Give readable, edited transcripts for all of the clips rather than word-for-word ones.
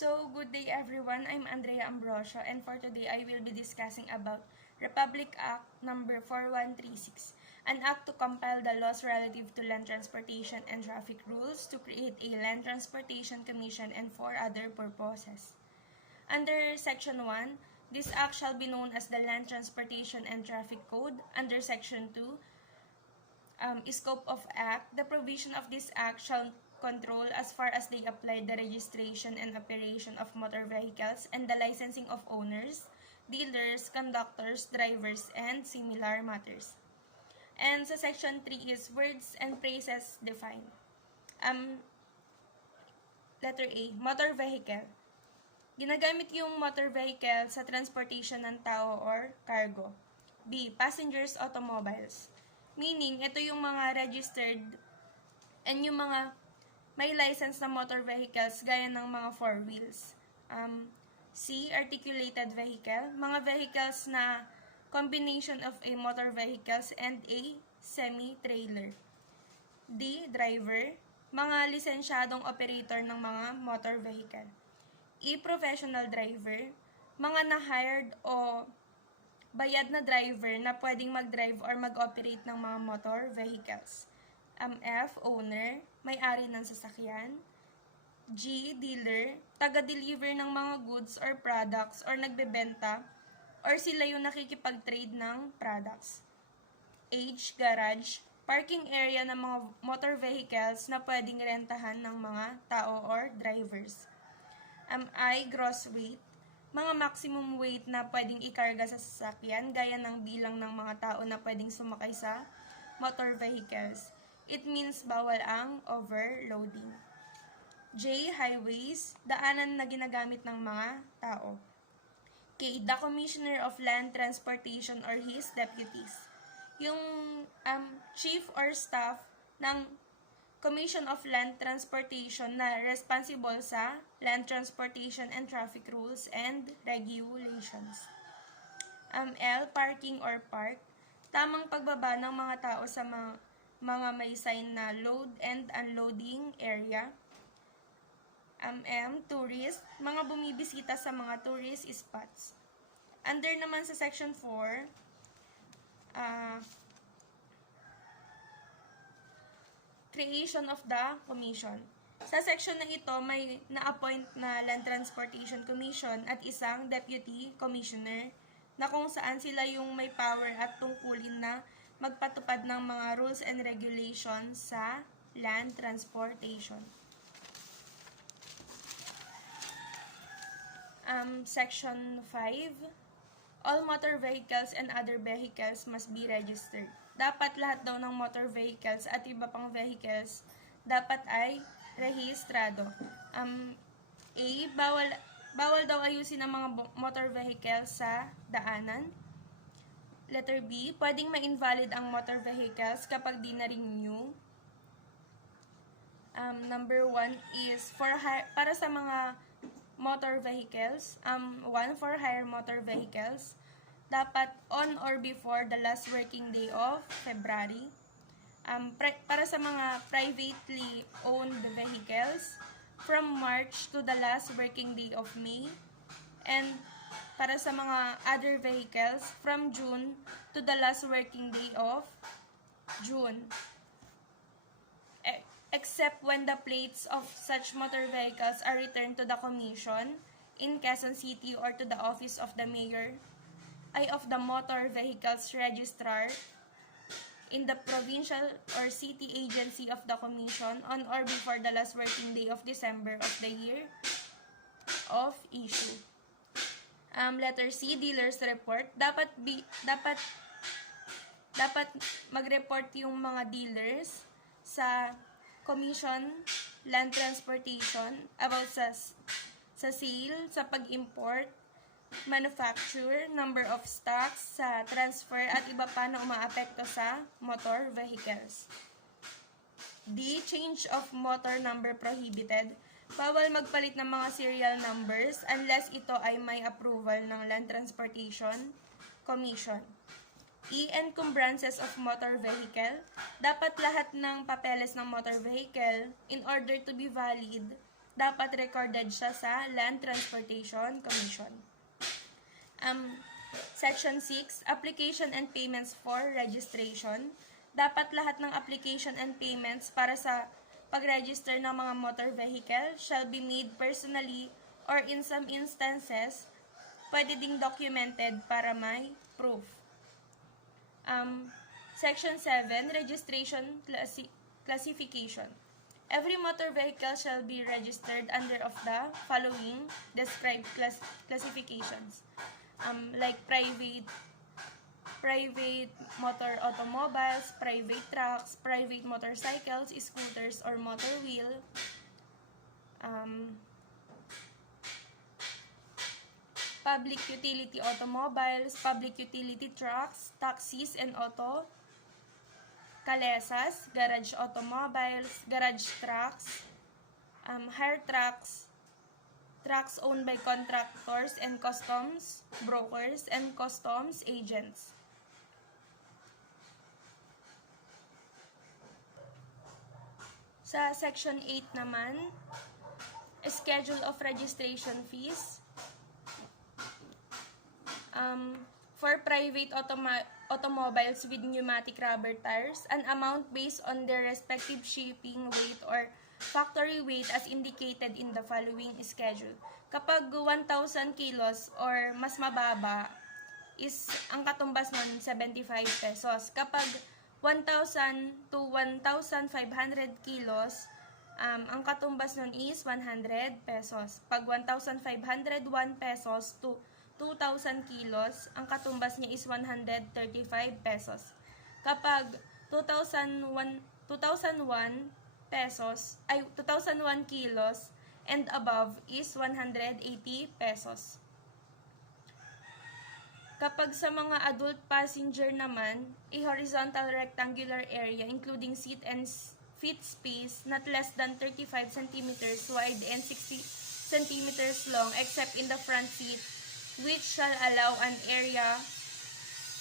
So, good day everyone. I'm Andrea Ambrosio and for today I will be discussing about Republic Act number 4136, an act to compile the laws relative to land transportation and traffic rules to create a land transportation commission and for other purposes. Under Section 1, this act shall be known as the Land Transportation and Traffic Code. Under Section 2, scope of act, the provision of this act shall control as far as they apply the registration and operation of motor vehicles and the licensing of owners, dealers, conductors, drivers, and similar matters. And sa section 3 is words and phrases defined. Letter A, motor vehicle. Ginagamit yung motor vehicle sa transportation ng tao or cargo. B, passengers automobiles. Meaning, ito yung mga registered and yung mga may license na motor vehicles gaya ng mga four wheels. C, articulated vehicle. Mga vehicles na combination of a motor vehicles and a semi-trailer. D, driver. Mga lisensyadong operator ng mga motor vehicle. E, professional driver. Mga na-hired o bayad na driver na pwedeng mag-drive or mag-operate ng mga motor vehicles. F, owner, may-ari ng sasakyan. G, dealer, taga-deliver ng mga goods or products or nagbebenta or sila yung nakikipag-trade ng products. H, garage, parking area ng mga motor vehicles na pwedeng rentahan ng mga tao or drivers. I, gross weight, mga maximum weight na pwedeng ikarga sa sasakyan gaya ng bilang ng mga tao na pwedeng sumakay sa motor vehicles. It means bawal ang overloading. J, highways, daanan na ginagamit ng mga tao. K, the Commissioner of Land Transportation or his deputies. Yung chief or staff ng Commission of Land Transportation na responsible sa land transportation and traffic rules and regulations. L, parking or park, tamang pagbaba ng mga tao sa mga may sign na load and unloading area. M, tourist, mga bumibisita sa mga tourist spots. Under naman sa section 4, creation of the commission. Sa section na ito, may na-appoint na Land Transportation Commission at isang Deputy Commissioner na kung saan sila yung may power at tungkulin na magpatupad ng mga rules and regulations sa land transportation. Section 5, all motor vehicles and other vehicles must be registered. Dapat lahat daw ng motor vehicles at iba pang vehicles dapat ay rehistrado. A, bawal daw ayusin ang mga motor vehicles sa daanan. Letter B, pwedeng ma-invalid ang motor vehicles kapag di na-renew. Number 1 is para sa mga motor vehicles. 1, for hire motor vehicles. Dapat on or before the last working day of February. Para sa mga privately owned vehicles, from March to the last working day of May. And para sa mga other vehicles, from June to the last working day of June. Except when the plates of such motor vehicles are returned to the Commission in Quezon City or to the office of the mayor, of the motor vehicles registrar in the provincial or city agency of the Commission on or before the last working day of December of the year of issue. Letter C, dealer's report. Dapat mag-report yung mga dealers sa Commission Land Transportation about sa sale, sa pag-import, manufacture, number of stocks, sa transfer at iba pa na umaapekto sa motor vehicles. D, change of motor number prohibited. Bawal magpalit ng mga serial numbers unless ito ay may approval ng Land Transportation Commission. E, encumbrances of motor vehicle. Dapat lahat ng papeles ng motor vehicle, in order to be valid, dapat recorded siya sa Land Transportation Commission. Section 6, Application and Payments for Registration. Dapat lahat ng application and payments para sa pag-register ng mga motor vehicle shall be made personally or in some instances, pwede ding documented para may proof. Section 7, Registration Classification. Every motor vehicle shall be registered under of the following described classifications. Like private motor automobiles, private trucks, private motorcycles, scooters, or motor wheel, public utility automobiles, public utility trucks, taxis and auto, kalesas, garage automobiles, garage trucks, hire trucks, trucks owned by contractors and customs brokers and customs agents. Sa Section 8 naman, schedule of registration fees. For private automobiles with pneumatic rubber tires, an amount based on their respective shipping weight or factory weight as indicated in the following schedule. Kapag 1,000 kilos or mas mababa, is ang katumbas nun 75 pesos. Kapag 1,000 to 1,500 kilos, ang katumbas nun is 100 pesos. Pag 1,501 pesos to 2,000 kilos, ang katumbas niya is 135 pesos. Kapag 2001 kilos and above is 180 pesos. Kapag sa mga adult passenger naman, a horizontal rectangular area including seat and seat space not less than 35 centimeters wide and 60 centimeters long except in the front seat, which shall allow an area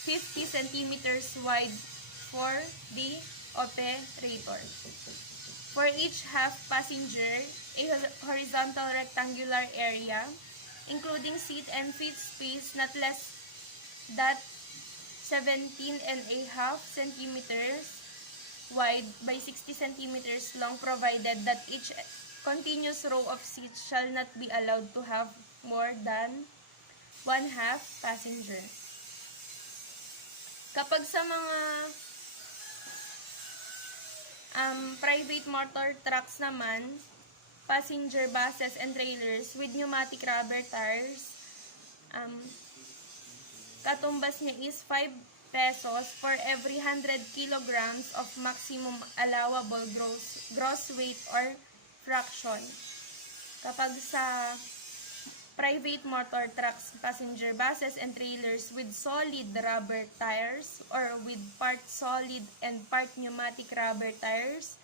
50 centimeters wide for the operator. For each half passenger, a horizontal rectangular area, including seat and seat space not less than 17.5 centimeters wide by 60 centimeters long, provided that each continuous row of seats shall not be allowed to have more than one-half passenger. Kapag sa mga private motor trucks naman, passenger buses and trailers with pneumatic rubber tires, katumbas niya is 5 pesos for every 100 kilograms of maximum allowable gross weight or fraction. Kapag sa private motor trucks, passenger buses, and trailers with solid rubber tires or with part solid and part pneumatic rubber tires,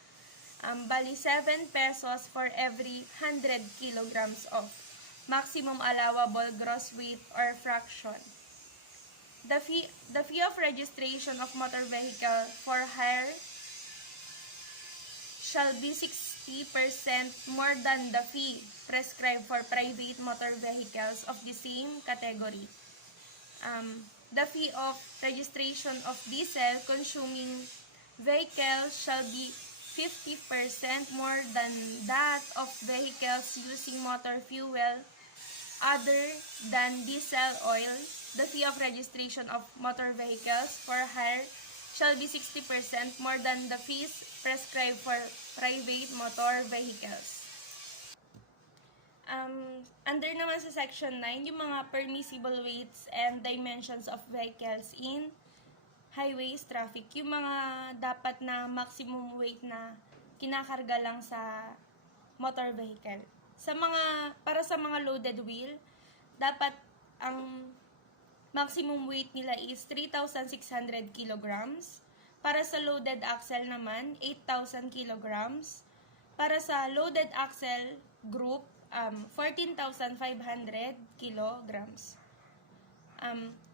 bali 7 pesos for every 100 kilograms of maximum allowable gross weight or fraction. The fee of registration of motor vehicle for hire shall be 60% more than the fee prescribed for private motor vehicles of the same category. The fee of registration of diesel consuming vehicles shall be 50% more than that of vehicles using motor fuel other than diesel oil. The fee of registration of motor vehicles for hire shall be 60% more than the fees prescribed for private motor vehicles. Under naman sa Section 9, yung mga permissible weights and dimensions of vehicles in highways traffic. Yung mga dapat na maximum weight na kinakarga lang sa motor vehicle. Para sa mga loaded wheel, dapat ang maximum weight nila is 3,600 kilograms. Para sa loaded axle naman, 8,000 kilograms. Para sa loaded axle group, 14,500 kilograms.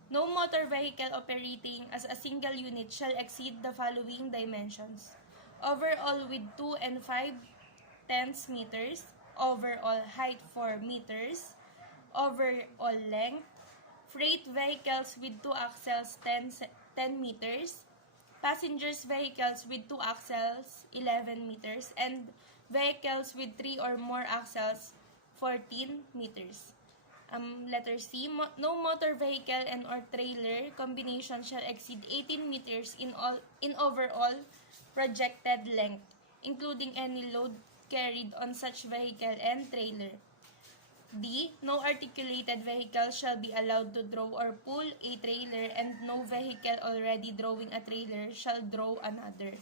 No motor vehicle operating as a single unit shall exceed the following dimensions. Overall with 2 and 5/10 meters, overall height 4 meters, overall length, freight vehicles with 2 axles 10 meters, passengers vehicles with 2 axles 11 meters, and vehicles with 3 or more axles 14 meters. Letter C, no motor vehicle and or trailer combination shall exceed 18 meters in overall projected length, including any load carried on such vehicle and trailer. D, no articulated vehicle shall be allowed to draw or pull a trailer, and no vehicle already drawing a trailer shall draw another.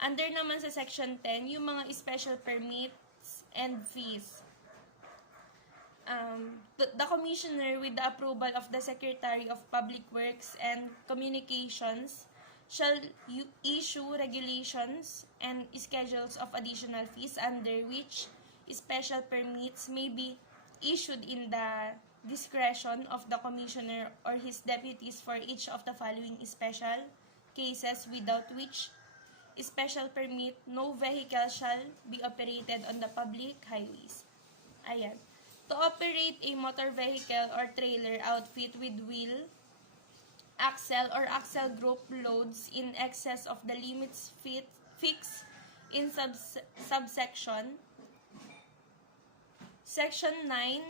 Under naman sa Section 10, yung mga special permits and fees. The Commissioner, with the approval of the Secretary of Public Works and Communications, shall issue regulations and schedules of additional fees under which special permits may be issued in the discretion of the Commissioner or his deputies for each of the following special cases, without which special permit no vehicle shall be operated on the public highways. Ayan. To operate a motor vehicle or trailer outfit with wheel, axle, or axle group loads in excess of the limits fixed in subsection Section 9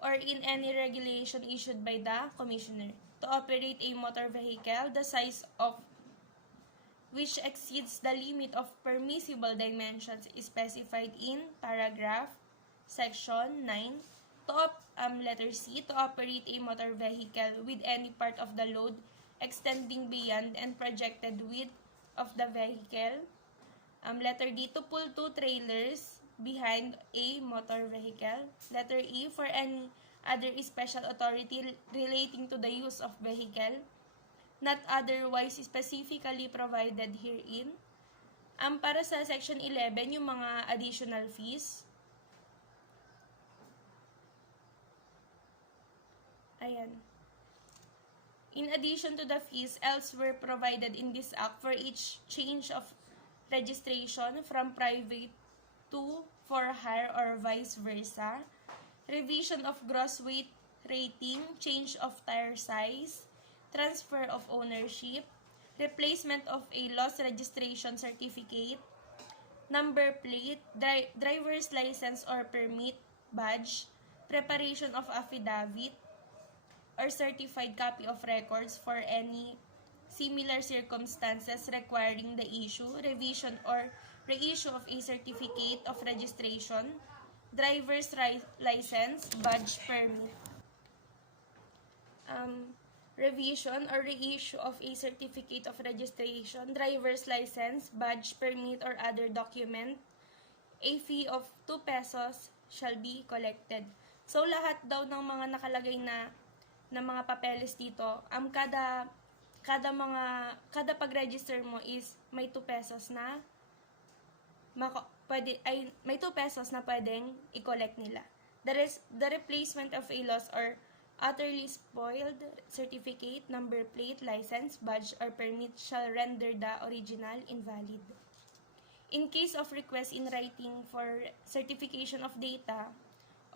or in any regulation issued by the Commissioner. To operate a motor vehicle, the size of which exceeds the limit of permissible dimensions is specified in paragraph Section 9. Letter C, to operate a motor vehicle with any part of the load extending beyond and projected width of the vehicle. Letter D, to pull 2 trailers behind a motor vehicle. Letter E, for any other special authority relating to the use of vehicle, not otherwise specifically provided herein. Para sa Section 11, yung mga additional fees. Ayan. In addition to the fees elsewhere provided in this act for each change of registration from private to for hire or vice versa, revision of gross weight rating, change of tire size, transfer of ownership, replacement of a lost registration certificate, number plate, driver's license or permit, badge, preparation of affidavit, or certified copy of records for any similar circumstances requiring the issue, revision, or reissue of a certificate of registration, driver's license, badge, permit. Revision or reissue of a certificate of registration, driver's license, badge, permit, or other document, a fee of 2 pesos shall be collected. So, lahat daw ng mga nakalagay na mga papeles dito, kada pag-register mo is may 2 pesos na may 2 pesos na pwedeng i-collect nila. The replacement of a lost or utterly spoiled certificate, number plate, license, badge, or permit shall render the original invalid. In case of request in writing for certification of data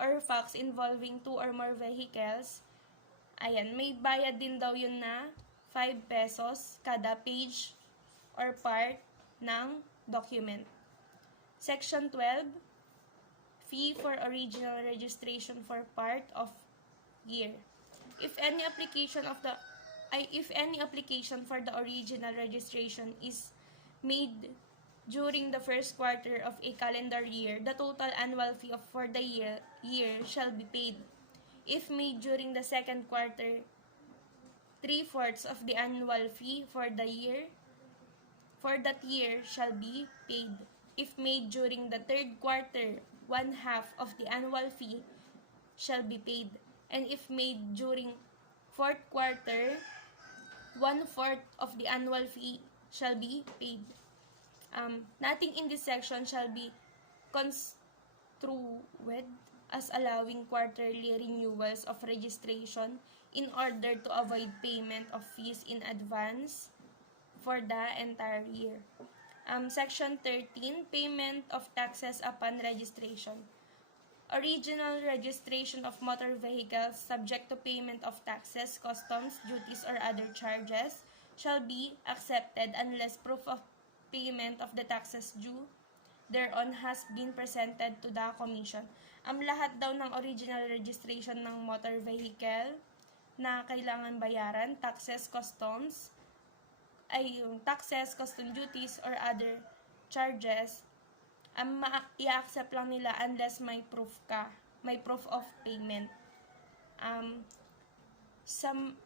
or facts involving 2 or more vehicles, ayan, may bayad din daw yun na 5 pesos kada page or part ng document. Section 12, fee for original registration for part of year. If any application for the original registration is made during the first quarter of a calendar year, the total annual fee for the year shall be paid. If made during the second quarter, 3/4 of the annual fee for that year shall be paid. If made during the third quarter, 1/2 of the annual fee shall be paid. And if made during fourth quarter, 1/4 of the annual fee shall be paid. Nothing in this section shall be construed as allowing quarterly renewals of registration in order to avoid payment of fees in advance for the entire year. Section 13, payment of taxes upon registration. Original registration of motor vehicles subject to payment of taxes, customs, duties, or other charges shall be accepted unless proof of payment of the taxes due thereon has been presented to the Commission. Lahat daw ng original registration ng motor vehicle na kailangan bayaran, taxes, customs, ay yung taxes, custom duties, or other charges, i-accept lang nila unless may proof ka, may proof of payment. Some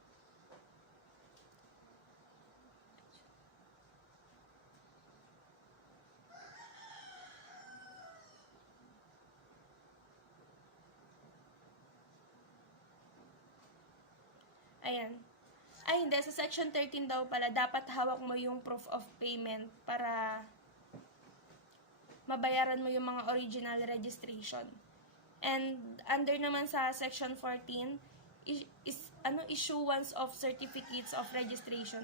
Ayan. Ay, hindi. Sa section 13 daw pala, dapat hawak mo yung proof of payment para mabayaran mo yung mga original registration. And under naman sa section 14, issuance of certificates of registration.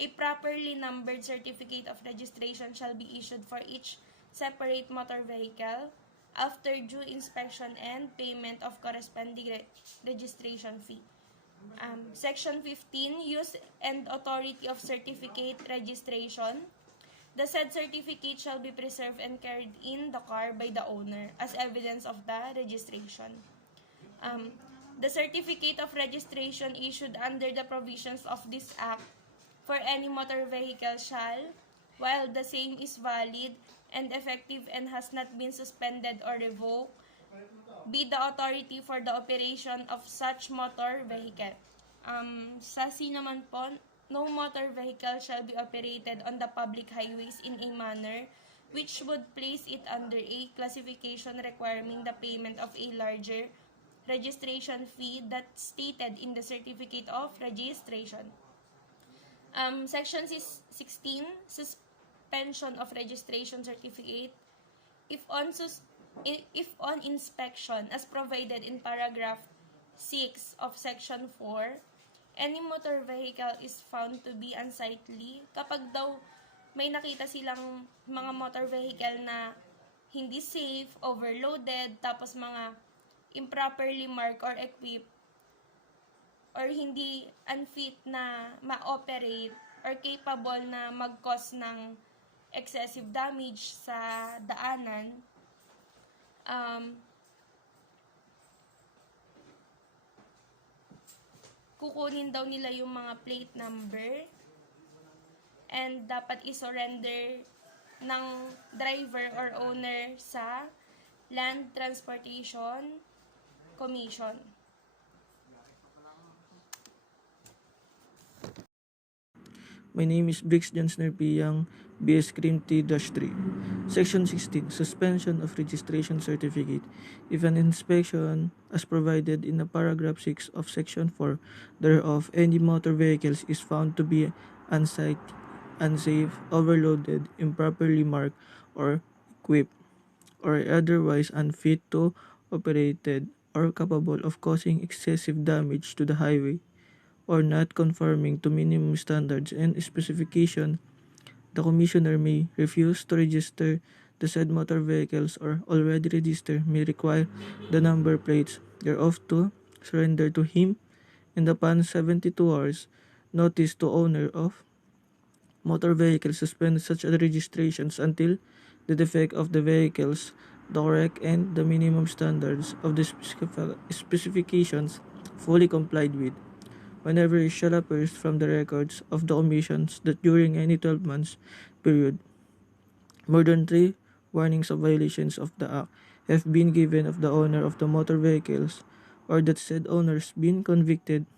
A properly numbered certificate of registration shall be issued for each separate motor vehicle after due inspection and payment of corresponding registration fee. Section 15, use and authority of certificate registration. The said certificate shall be preserved and carried in the car by the owner as evidence of the registration. The certificate of registration issued under the provisions of this act for any motor vehicle shall, while the same is valid and effective and has not been suspended or revoked, be the authority for the operation of such motor vehicle. Sa C naman po, no motor vehicle shall be operated on the public highways in a manner which would place it under a classification requiring the payment of a larger registration fee that's stated in the certificate of registration. Section 16, suspension of registration certificate. If on inspection, as provided in paragraph 6 of section 4, any motor vehicle is found to be unsightly, kapag daw may nakita silang mga motor vehicle na hindi safe, overloaded, tapos mga improperly marked or equipped, or hindi unfit na ma-operate or capable na mag-cause ng excessive damage sa daanan, kukunin daw nila yung mga plate number and dapat i-surrender ng driver or owner sa Land Transportation Commission. My name is Briggs Johnsner P. Young, BS Cream T-3. Section 16, Suspension of Registration Certificate. If an inspection, as provided in the paragraph 6 of Section 4 thereof, any motor vehicles is found to be unsafe, overloaded, improperly marked or equipped, or otherwise unfit to operated or capable of causing excessive damage to the highway, or not conforming to minimum standards and specification, the Commissioner may refuse to register the said motor vehicles, or already registered may require the number plates thereof to surrender to him, and upon 72 hours notice to owner of motor vehicle suspend such registrations until the defect of the vehicles, the correct and the minimum standards of the specifications fully complied with. Whenever it shall appear from the records of the commissions that during any 12 months period, more than 3 warnings of violations of the Act have been given of the owner of the motor vehicles, or that said owners been convicted,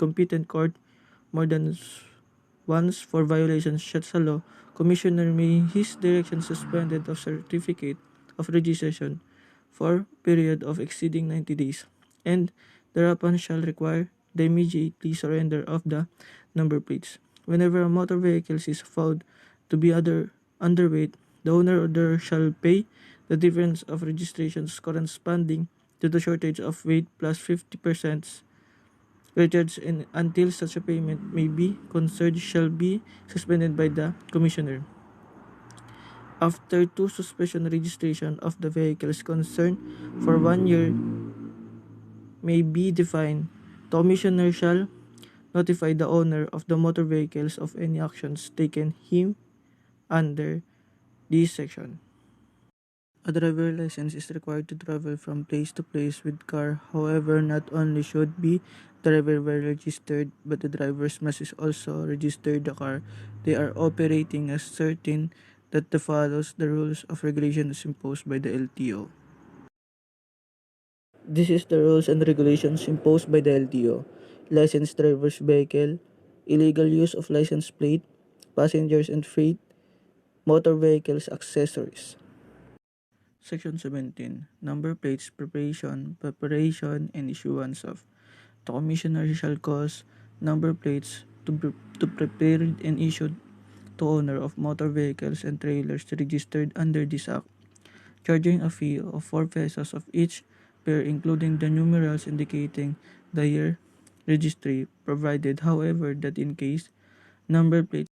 competent court more than once for violations such a law, Commissioner may his direction suspended of certificate of registration for period of exceeding 90 days, and thereupon shall require the immediately surrender of the number plates. Whenever a motor vehicle is found to be underweight, the owner shall pay the difference of registrations corresponding to the shortage of weight plus 50% recharge, and until such a payment may be concerned shall be suspended by the Commissioner. after two suspension registration of the vehicles concerned for 1 year may be defined. The commissioner shall notify the owner of the motor vehicles of any actions taken him under this section. A driver license is required to travel from place to place with car. However, not only should be driver well registered, but the drivers must also register the car they are operating as certain that they follows the rules of regulations imposed by the LTO. This is the rules and regulations imposed by the LTO. Licensed driver's vehicle, illegal use of license plate, passengers and freight, motor vehicles accessories. Section 17. Number plates preparation, and issuance of. The Commissioner shall cause number plates to prepared and issued to owner of motor vehicles and trailers registered under this act, charging a fee of 4 pesos of each pair including the numerals indicating the year registry, provided however that in case number plates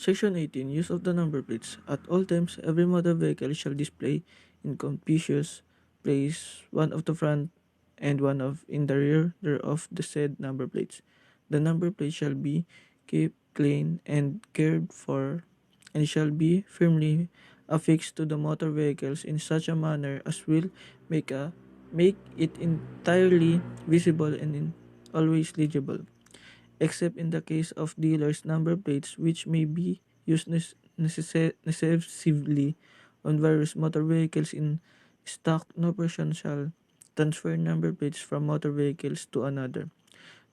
Section 18. Use of the number plates. At all times, every motor vehicle shall display in conspicuous place one of the front and one of in the rear thereof the said number plates. The number plate shall be kept clean and cared for, and shall be firmly affixed to the motor vehicles in such a manner as will make it entirely visible and always legible, except in the case of dealers' number plates which may be used necessively on various motor vehicles in stock. No person shall transfer number plates from motor vehicles to another.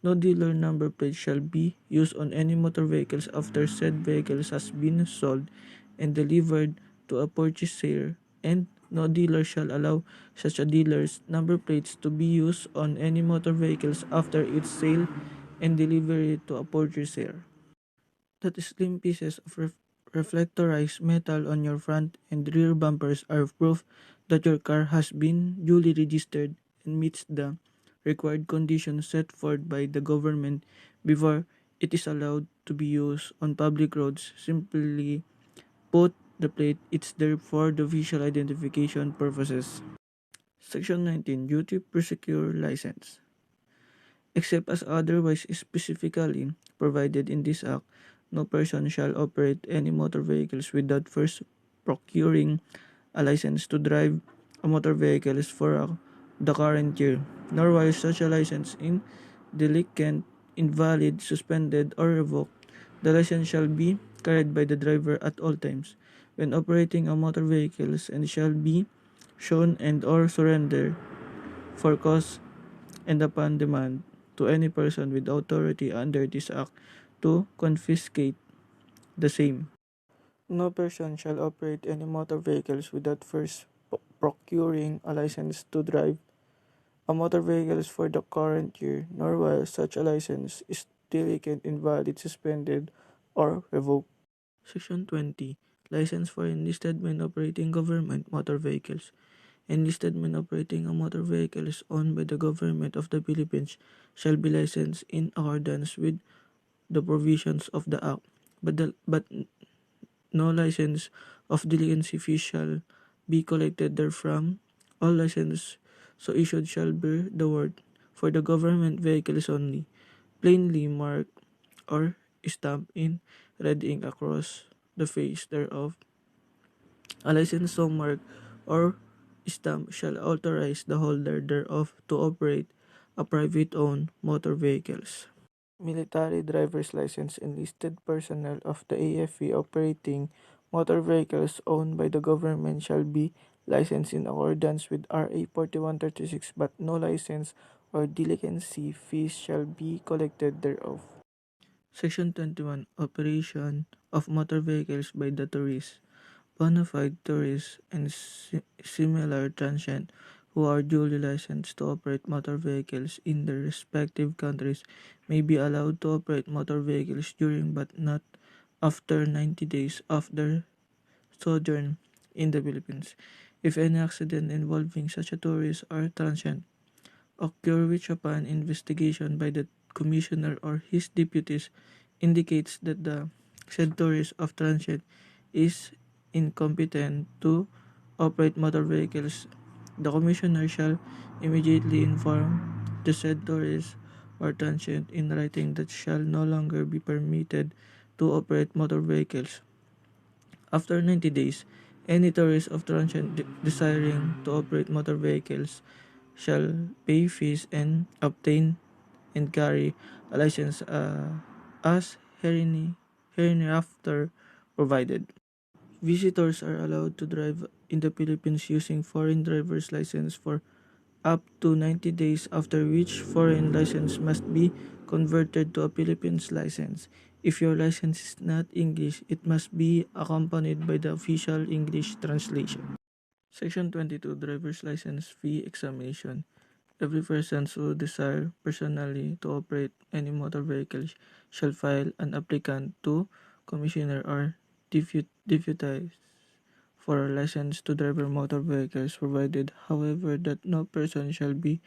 No dealer number plate shall be used on any motor vehicles after said vehicles has been sold and delivered to a purchaser, and no dealer shall allow such a dealer's number plates to be used on any motor vehicles after its sale and delivery to a purchaser. That slim pieces of reflectorized metal on your front and rear bumpers are proof that your car has been duly registered and meets the required conditions set forth by the government before it is allowed to be used on public roads. Simply put, the plate is there for the visual identification purposes. Section 19. Duty Procure License. Except as otherwise specifically provided in this act, no person shall operate any motor vehicles without first procuring a license to drive a motor vehicle for a the current year, nor while such a license in delinquent, invalid, suspended, or revoked. The license shall be carried by the driver at all times when operating a motor vehicles and shall be shown and or surrendered for cause and upon demand to any person with authority under this act to confiscate the same. No person shall operate any motor vehicles without first procuring a license to drive a motor vehicles for the current year, nor while such a license is delinquent, invalid, suspended, or revoked. Section 20. License for enlisted men operating government motor vehicles. Enlisted men operating a motor vehicle is owned by the government of the Philippines shall be licensed in accordance with the provisions of the Act, but no license of delinquency fee shall be collected therefrom. All license so issued shall bear the word "for the government vehicles only," plainly marked or stamped in red ink across the face thereof. A license so marked or stamped shall authorize the holder thereof to operate a private-owned motor vehicles. Military driver's license enlisted personnel of the AFP operating motor vehicles owned by the government shall be licensed in accordance with RA 4136, but no license or delinquency fees shall be collected thereof. Section 21. Operation of motor vehicles by the tourists. Bona fide tourists and similar transient who are duly licensed to operate motor vehicles in their respective countries may be allowed to operate motor vehicles during but not after 90 days of their sojourn in the Philippines. If any accident involving such a tourist or transient occur which upon investigation by the commissioner or his deputies indicates that the said tourist of transient is incompetent to operate motor vehicles, the commissioner shall immediately inform the said tourist or transient in writing that shall no longer be permitted to operate motor vehicles. After 90 days, any tourist of transient desiring to operate motor vehicles shall pay fees and obtain and carry a license as hereinafter provided. Visitors are allowed to drive in the Philippines using foreign driver's license for up to 90 days, after which foreign license must be converted to a Philippines license. If your license is not English, it must be accompanied by the official English translation. Section 22. Driver's License Fee Examination. Every person who desire personally to operate any motor vehicle shall file an applicant to commissioner or deputize for a license to drive motor vehicles, provided, however, that no person shall be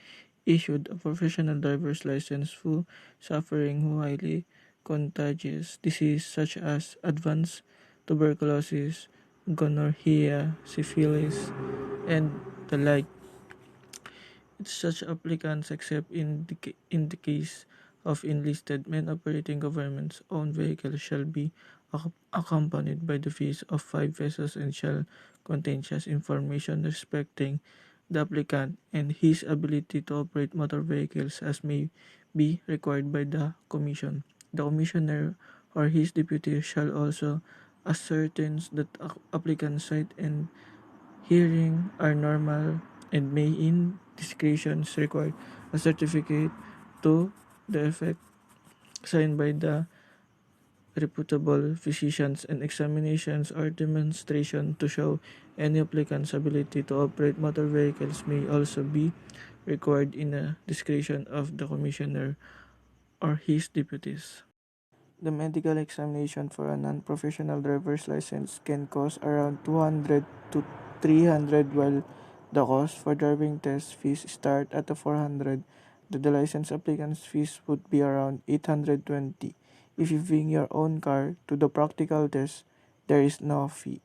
issued a professional driver's license who suffering highly contagious disease such as advanced tuberculosis, gonorrhea, syphilis, and the like. Such applicants, except in the case of enlisted men operating government's own vehicles, shall be accompanied by the fees of 5 pesos and shall contain just information respecting the applicant and his ability to operate motor vehicles as may be required by the commission. The commissioner or his deputy shall also ascertain that applicant's sight and hearing are normal and may in discretions require a certificate to the effect signed by the reputable physicians, and examinations or demonstration to show any applicant's ability to operate motor vehicles may also be required in a discretion of the commissioner or his deputies. The medical examination for a non-professional driver's license can cost around 200 to 300, while the cost for driving test fees start at 400. The license applicant's fees would be around 820. If you bring your own car to the practical test, there is no fee.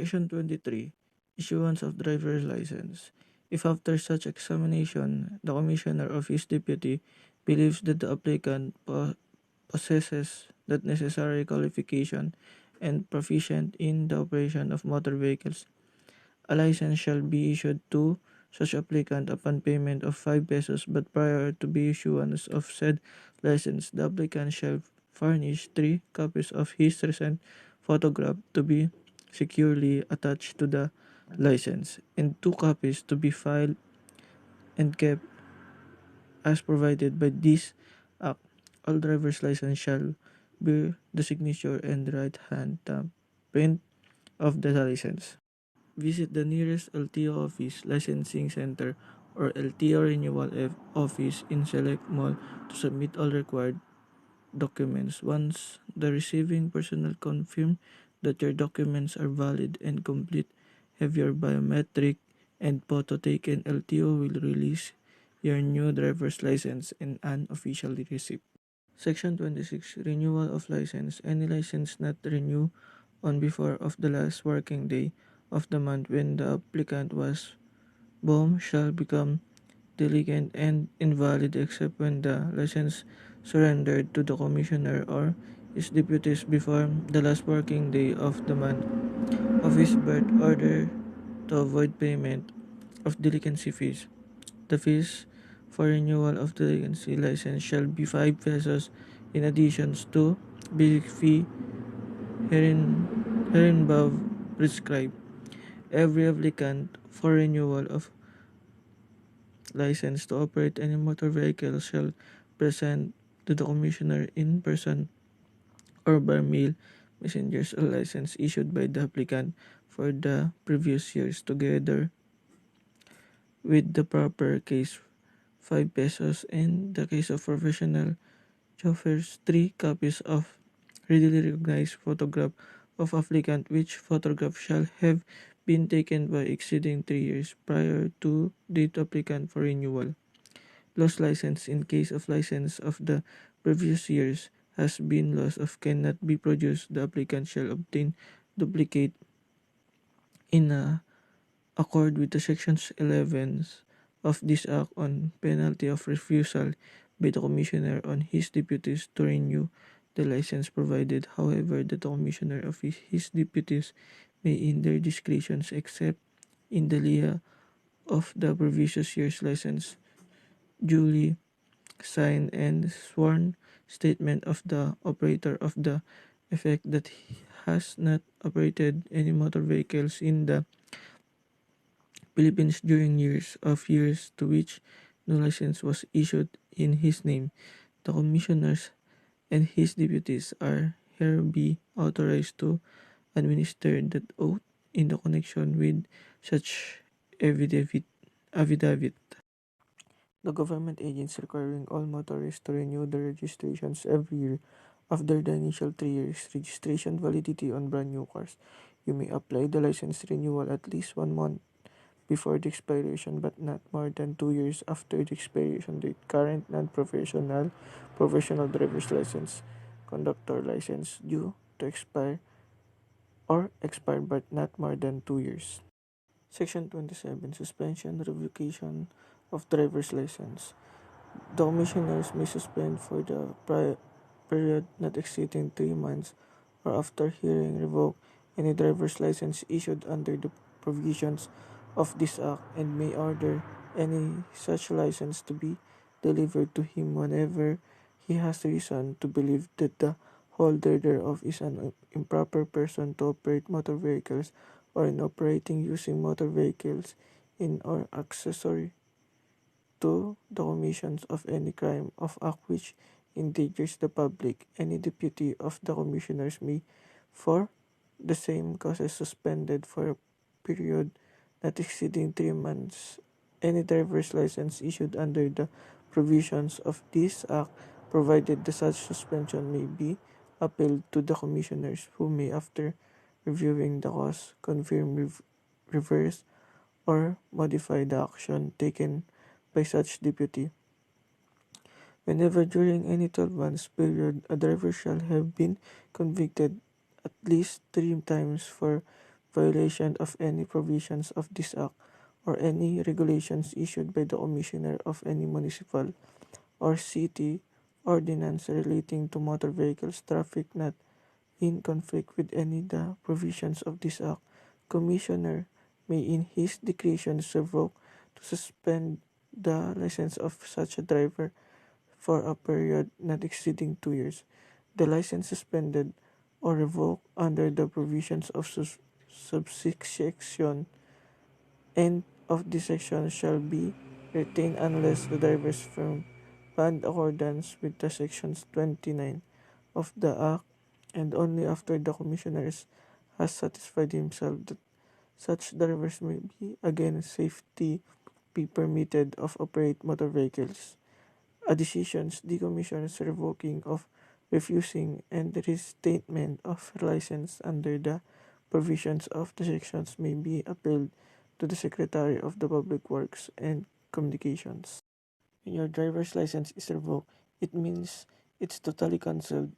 Section 23. Issuance of driver's license. If after such examination, the commissioner of his deputy believes that the applicant possesses that necessary qualification and proficient in the operation of motor vehicles, a license shall be issued to such applicant upon payment of 5 pesos, but prior to the issuance of said license, the applicant shall furnish 3 copies of his recent photograph to be securely attached to the license, and 2 copies to be filed and kept as provided by this act. All driver's license shall bear the signature and right hand thumb print of the license. Visit the nearest LTO office, licensing center, or LTO renewal office in select mall to submit all required documents. Once the receiving personnel confirm that your documents are valid and complete, have your biometric and photo taken, LTO will release your new driver's license and an official receipt. Section 26. Renewal of license. Any license not renewed on before of the last working day of the month when the applicant was born shall become delinquent and invalid except when the license surrendered to the commissioner or his deputies before the last working day of the month of his birth, order to avoid payment of delinquency fees. The fees for renewal of delinquency license shall be 5 pesos in addition to basic fee hereinabove prescribed. Every applicant for renewal of license to operate any motor vehicle shall present to the commissioner in person or by mail messengers a license issued by the applicant for the previous years together with the proper case 5 pesos. In the case of professional chauffeurs, 3 copies of readily recognized photograph of applicant which photograph shall have been taken by exceeding 3 years prior to date applicant for renewal. Lost license. In case of license of the previous years has been lost or cannot be produced, the applicant shall obtain duplicate in accord with the sections 11 of this act on penalty of refusal by the commissioner on his deputies to renew the license, provided however that the commissioner of his deputies may in their discretions except in the lieu of the previous year's license duly signed and sworn statement of the operator of the effect that he has not operated any motor vehicles in the Philippines during years to which no license was issued in his name. The commissioners and his deputies are hereby authorized to administer that oath in the connection with such affidavit. The government agents requiring all motorists to renew their registrations every year after the initial 3 years registration validity on brand new cars. You may apply the license renewal at least 1 month before the expiration but not more than 2 years after the expiration date. Current non-professional, professional driver's license, conductor license due to expire or expired but not more than 2 years. Section 27. Suspension, revocation of driver's license. The commissioners may suspend for the period not exceeding 3 months or after hearing revoke any driver's license issued under the provisions of this act and may order any such license to be delivered to him whenever he has reason to believe that the holder thereof is an improper person to operate motor vehicles or in operating using motor vehicles in or accessory to the commission of any crime of act which endangers the public. Any deputy of the commissioners may, for the same causes, suspended for a period not exceeding 3 months any driver's license issued under the provisions of this act, provided that such suspension may be appealed to the commissioners, who may, after reviewing the cause, confirm, reverse, or modify the action taken by such deputy. Whenever during any 12 months period a driver shall have been convicted at least 3 times for violation of any provisions of this act or any regulations issued by the commissioner of any municipal or city ordinance relating to motor vehicles traffic not in conflict with any the provisions of this act, commissioner may in his discretion revoke to suspend the license of such a driver for a period not exceeding 2 years. The license suspended or revoked under the provisions of subsection end of this section shall be retained unless the driver's firm banned accordance with the sections 29 of the Act, and only after the commissioners has satisfied himself that such drivers may be again safety be permitted of operate motor vehicles. A decisions the commissioners revoking of refusing and reinstatement of license under the provisions of the sections may be appealed to the Secretary of the Public Works and Communications. When your driver's license is revoked, it means it's totally cancelled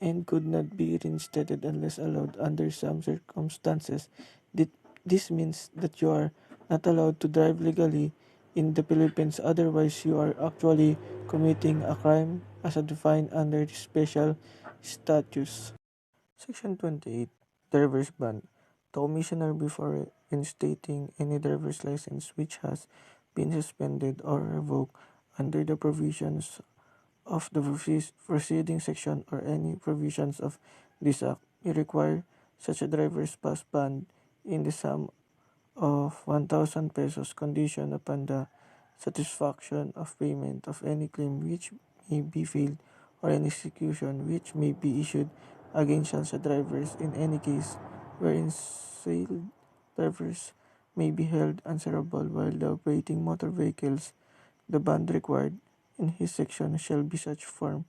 and could not be reinstated unless allowed under some circumstances. This means that you are not allowed to drive legally in the Philippines, otherwise you are actually committing a crime as defined under the special statutes. Section 28. Driver's ban. The commissioner, before instating any driver's license which has been suspended or revoked under the provisions of the preceding section or any provisions of this act, may require such a driver's pass band in the sum of 1,000 pesos condition upon the satisfaction of payment of any claim which may be filed or any execution which may be issued against such drivers in any case wherein said drivers may be held answerable while operating motor vehicles. The bond required in his section shall be such form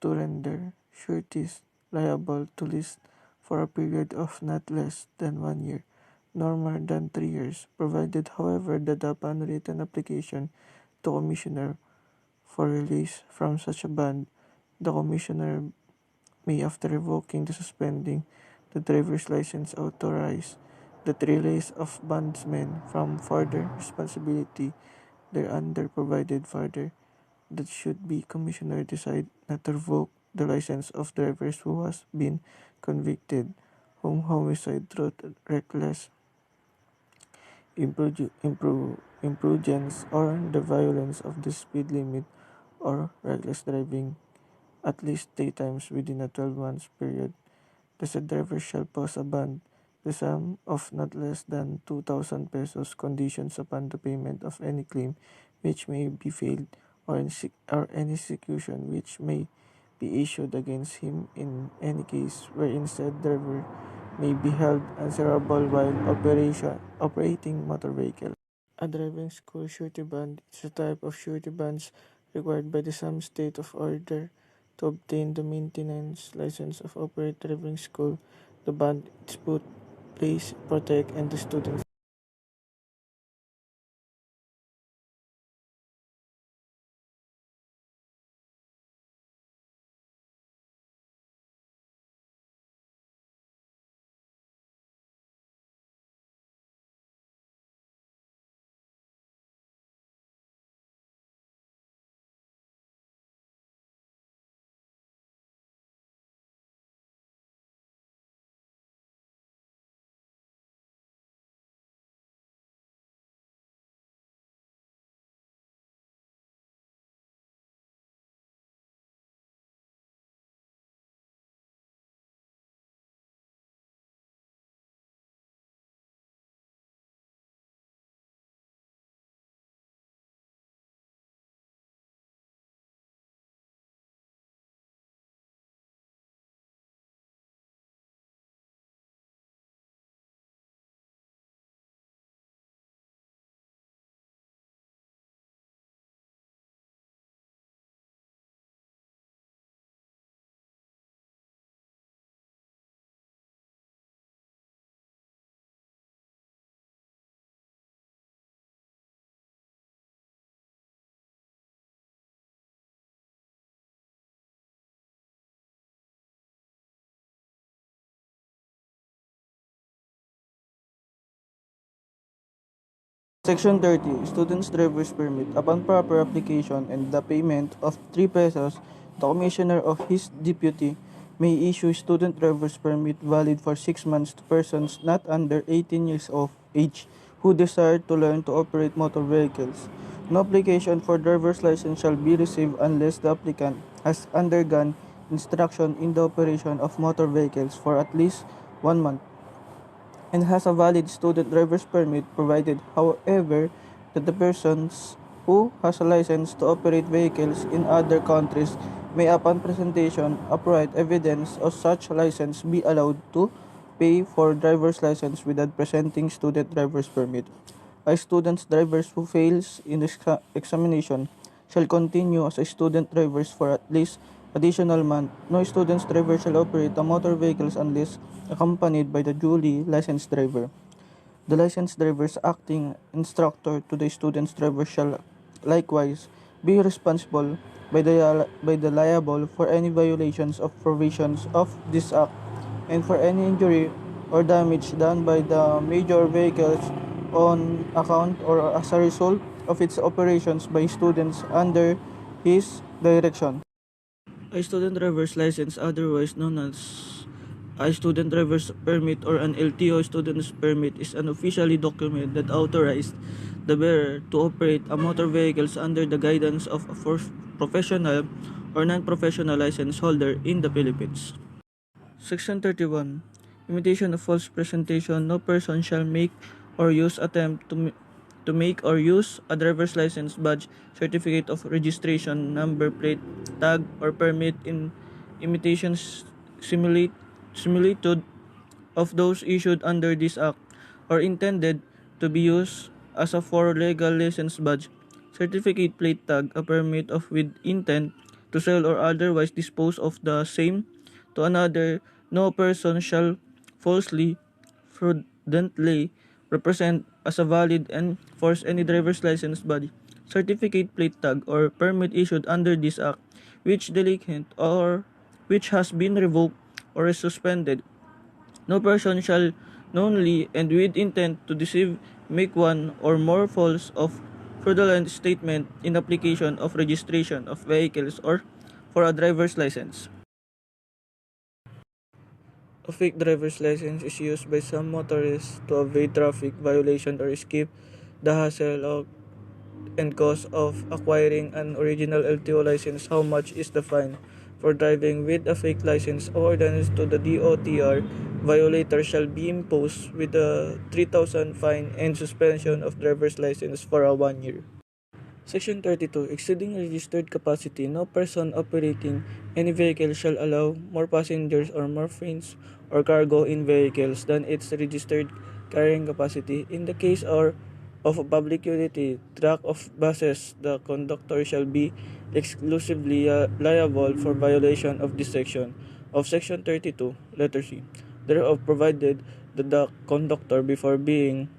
to render sureties liable to list for a period of not less than 1 year, nor more than 3 years, provided however that upon written application to Commissioner for release from such a bond, the Commissioner may, after revoking the suspending the driver's license, authorize the release of bondsmen from further responsibility thereunder, provided further that should be commissioner decide not to revoke the license of drivers who has been convicted, whom homicide, through reckless imprudence or the violence of the speed limit or reckless driving at least 3 times within a 12 months period. The said driver shall pose a bond, the sum of not less than 2,000 pesos, conditions upon the payment of any claim which may be filed or any execution which may be issued against him in any case wherein said driver may be held answerable while operating motor vehicle. A driving school surety bond is a type of surety bonds required by the some state of order to obtain the maintenance license of operate driving school. The bond is put place protect and the students. Section 30. Students' driver's permit. Upon proper application and the payment of 3 pesos, the commissioner of his deputy may issue student driver's permit valid for 6 months to persons not under 18 years of age who desire to learn to operate motor vehicles. No application for driver's license shall be received unless the applicant has undergone instruction in the operation of motor vehicles for at least 1 month and has a valid student driver's permit, provided, however, that the persons who has a license to operate vehicles in other countries may, upon presentation of right evidence of such license, be allowed to pay for driver's license without presenting student driver's permit. A student's drivers who fails in the examination shall continue as a student drivers for at least additional month. No student's driver shall operate a motor vehicles unless accompanied by the duly licensed driver. The licensed driver's acting instructor to the student's driver shall likewise be responsible by the liable for any violations of provisions of this act and for any injury or damage done by the major vehicles on account or as a result of its operations by students under his direction. A student driver's license, otherwise known as a student driver's permit or an LTO student's permit, is an officially document that authorizes the bearer to operate a motor vehicles under the guidance of a professional or non-professional license holder in the Philippines. Section 31. Imitation of false presentation. No person shall make or use attempt to make or use a driver's license, badge, certificate of registration, number plate, tag, or permit in imitations similitude of those issued under this act or intended to be used as a for legal license, badge, certificate, plate, tag, a permit of with intent to sell or otherwise dispose of the same to another. No person shall falsely, fraudulently represent as a valid and force any driver's license, body, certificate, plate, tag, or permit issued under this act, which delinquent or which has been revoked or is suspended. No person shall knowingly and with intent to deceive make one or more false of fraudulent statement in application of registration of vehicles or for a driver's license. A fake driver's license is used by some motorists to avoid traffic violation or escape the hassle of and cost of acquiring an original LTO license. How much is the fine for driving with a fake license? Ordinance to the DOTR violator shall be imposed with a 3,000 fine and suspension of driver's license for a 1 year. Section 32. Exceeding registered capacity. No person operating any vehicle shall allow more passengers or more freight or cargo in vehicles than its registered carrying capacity. In the case of a public utility truck of buses, the conductor shall be exclusively liable for violation of this section of Section 32, letter C. Thereof provided that the conductor, before being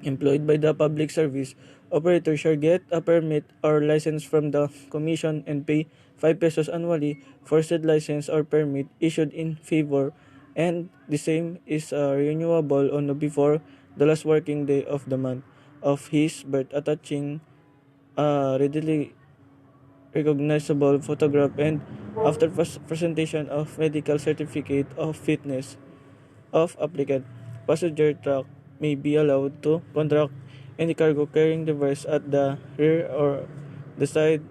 employed by the public service operator, shall get a permit or license from the commission and pay 5 pesos annually for said license or permit issued in favor, and the same is renewable on or before the last working day of the month of his birth, attaching a readily recognizable photograph, and after presentation of medical certificate of fitness of applicant, passenger truck may be allowed to conduct any cargo carrying device at the rear or the side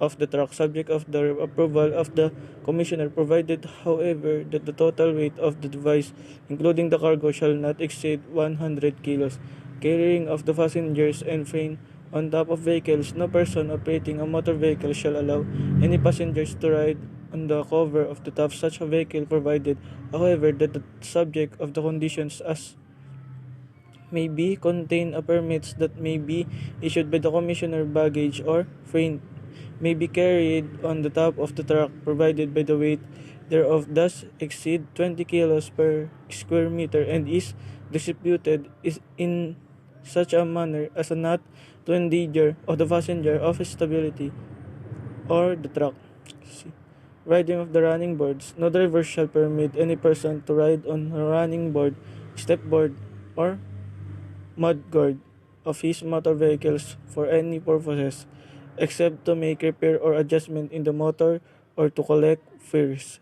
of the truck, subject of the approval of the commissioner, provided, however, that the total weight of the device, including the cargo, shall not exceed 100 kilos. Carrying of the passengers and freight on top of vehicles. No person operating a motor vehicle shall allow any passengers to ride on the cover of the top of such a vehicle, provided, however, that the subject of the conditions as may be contain a permits that may be issued by the commissioner, baggage or freight may be carried on the top of the truck, provided by the weight thereof does exceed 20 kilos per square meter and is distributed is in such a manner as not to endanger of the passenger of stability or the truck. C. Riding of the running boards. No driver shall permit any person to ride on a running board, step board, or mud guard of his motor vehicles for any purposes, except to make repair or adjustment in the motor or to collect fares.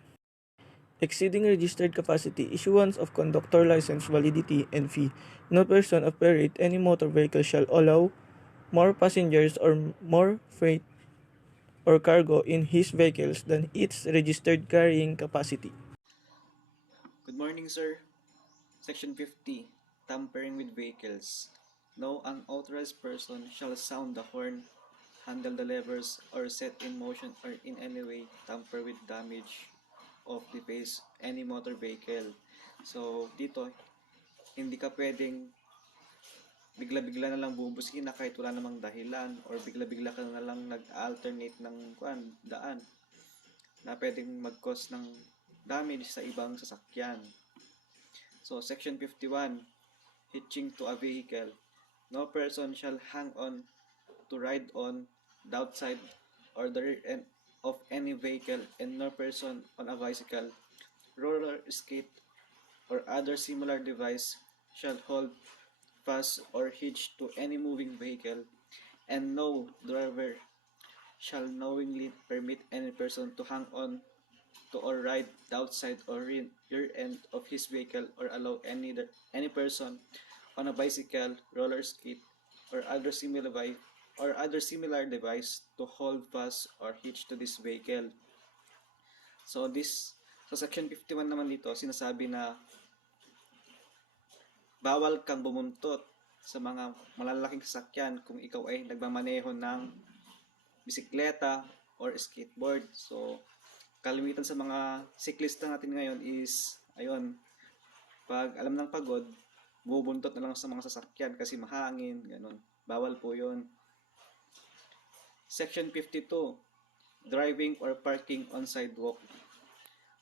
exceeding registered capacity, issuance of conductor license validity and fee. No person operate any motor vehicle shall allow more passengers or more freight or cargo in his vehicles than its registered carrying capacity. Good morning, sir. Section 50. Tampering with vehicles. No unauthorized person shall sound the horn, handle the levers, or set in motion or in any way tamper with damage of the base any motor vehicle. So, dito, hindi ka pwedeng bigla-bigla na lang bubuskin na kahit wala namang dahilan or bigla-bigla ka na lang nag-alternate ng daan na pwedeng mag-cause ng damage sa ibang sasakyan. So, Section 51, hitching to a vehicle. No person shall hang on to ride on the outside or the rear end of any vehicle, and no person on a bicycle, roller skate, or other similar device shall hold fast or hitch to any moving vehicle, and no driver shall knowingly permit any person to hang on to or ride the outside or rear end of his vehicle, or allow any person on a bicycle, roller skate, or other similar device to hold fast or hitch to this vehicle. So sa section 51 naman dito, sinasabi na bawal kang bumuntot sa mga malalaking sasakyan kung ikaw ay nagmamaneho ng bisikleta or skateboard. So, kalimitan sa mga siklista natin ngayon is, ayun, pag alam ng pagod, bubuntot na lang sa mga sasakyan kasi mahangin, ganun. Bawal po yun. Section 52, driving or parking on sidewalk.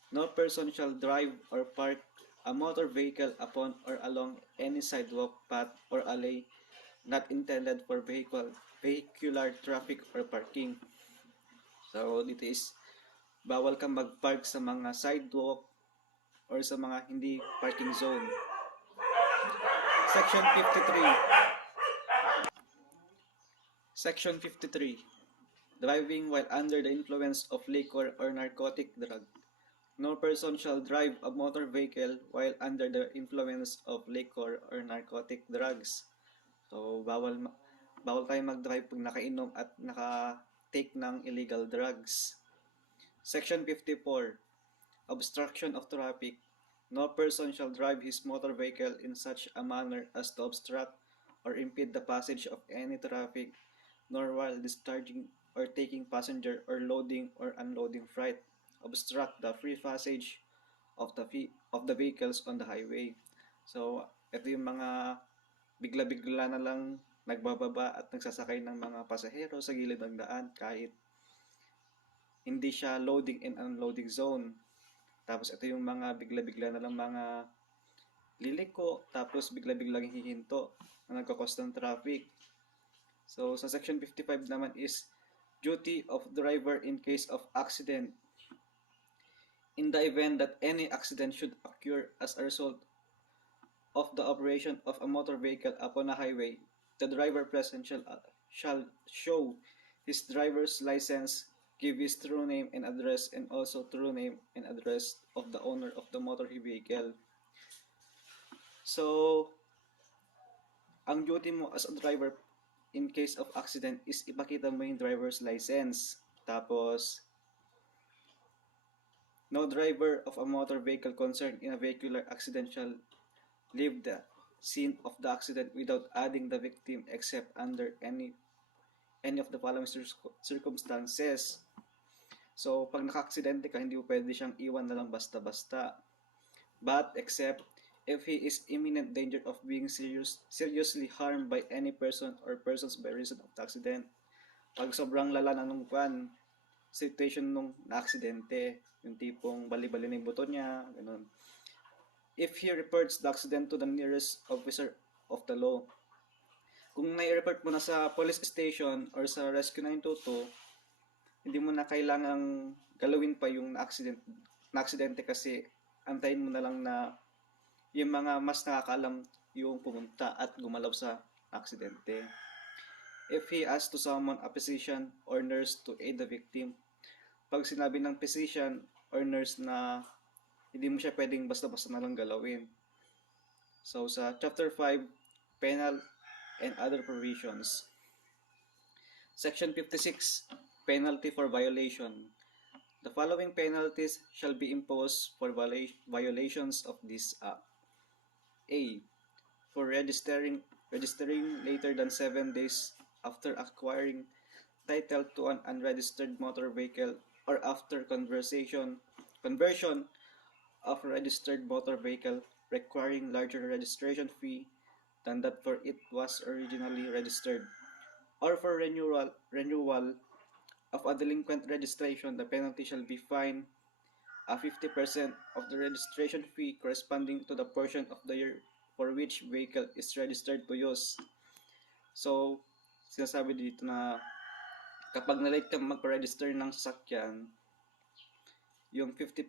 No person shall drive or park a motor vehicle upon or along any sidewalk, path, or alley not intended for vehicular traffic or parking. So, dito is bawal kang mag-park sa mga sidewalk or sa mga hindi parking zone. Section 53. Section 53. Driving while under the influence of liquor or narcotic drug. No person shall drive a motor vehicle while under the influence of liquor or narcotic drugs. So, bawal tayo mag-drive pag nakainom at naka-take ng illegal drugs. Section 54. Obstruction of traffic. No person shall drive his motor vehicle in such a manner as to obstruct or impede the passage of any traffic, nor while discharging or taking passenger or loading or unloading freight obstruct the free passage of the vehicles on the highway. So, ito yung mga bigla-bigla na lang nagbababa at nagsasakay ng mga pasahero sa gilid ng daan kahit hindi siya loading and unloading zone. Tapos ito yung mga bigla-bigla na lang mga liliko, tapos bigla-biglang hihinto na nagkakos ng traffic. So, sa section 55 naman is duty of driver in case of accident. In the event that any accident should occur as a result of the operation of a motor vehicle upon a highway, the driver present shall show his driver's license, give his true name and address, and also true name and address of the owner of the motor vehicle. So, ang duty mo as a driver in case of accident is ipakita mo yung driver's license. Tapos, no driver of a motor vehicle concerned in a vehicular accident shall leave the scene of the accident without adding the victim except under any of the following circumstances. So, pag naka-aksidente ka, hindi mo pwede siyang iwan na lang basta-basta. But except if he is imminent danger of being seriously harmed by any person or persons by reason of the accident. Pag sobrang lala na nung situation nung na-aksidente, yung tipong bali-bali na yung buto niya, ganun. If he reports the accident to the nearest officer of the law, kung nai-report mo na sa police station or sa Rescue 922, hindi mo na kailangang galawin pa yung na-aksidente kasi antayin mo na lang na yung mga mas nakakaalam yung pumunta at gumalaw sa aksidente. If he asks to summon a physician or nurse to aid the victim, pag sinabi ng physician or nurse na Hindi mo siya pwedeng basta-basta na lang galawin. So sa Chapter 5, Penal and Other Provisions. Section 56, Penalty for Violation. The following penalties shall be imposed for violations of this Act. A. For registering later than 7 days after acquiring title to an unregistered motor vehicle or after conversion of a registered motor vehicle requiring larger registration fee than that for it was originally registered, or for renewal of a delinquent registration, the penalty shall be fine a 50% of the registration fee corresponding to the portion of the year for which vehicle is registered to use. So, sinasabi dito na kapag na-late ka mag-register ng sasakyan, yung 50%,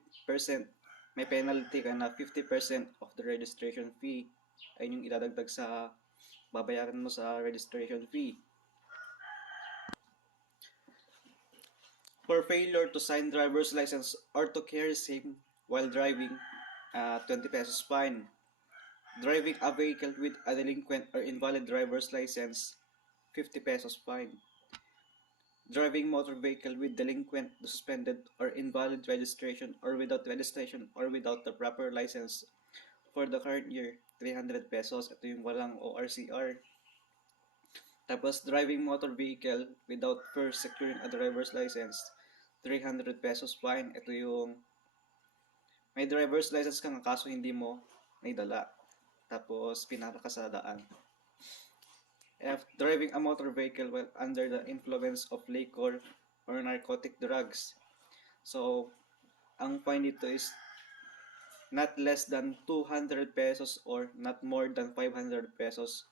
may penalty ka na 50% of the registration fee ay yung idadagdag sa babayaran mo sa registration fee. For failure to sign driver's license or to carry same while driving, 20 pesos fine. Driving a vehicle with a delinquent or invalid driver's license, 50 pesos fine. Driving motor vehicle with delinquent, suspended, or invalid registration or without the proper license for the current year, 300 pesos. Ito yung walang ORCR. Tapos, driving motor vehicle without first securing a driver's license, 300 pesos fine. Ito yung may driver's license ka nga kaso hindi mo may dala. Tapos, pinara ka sa daan. F. Driving a motor vehicle while under the influence of liquor or narcotic drugs. So, ang fine dito is not less than 200 pesos or not more than 500 pesos,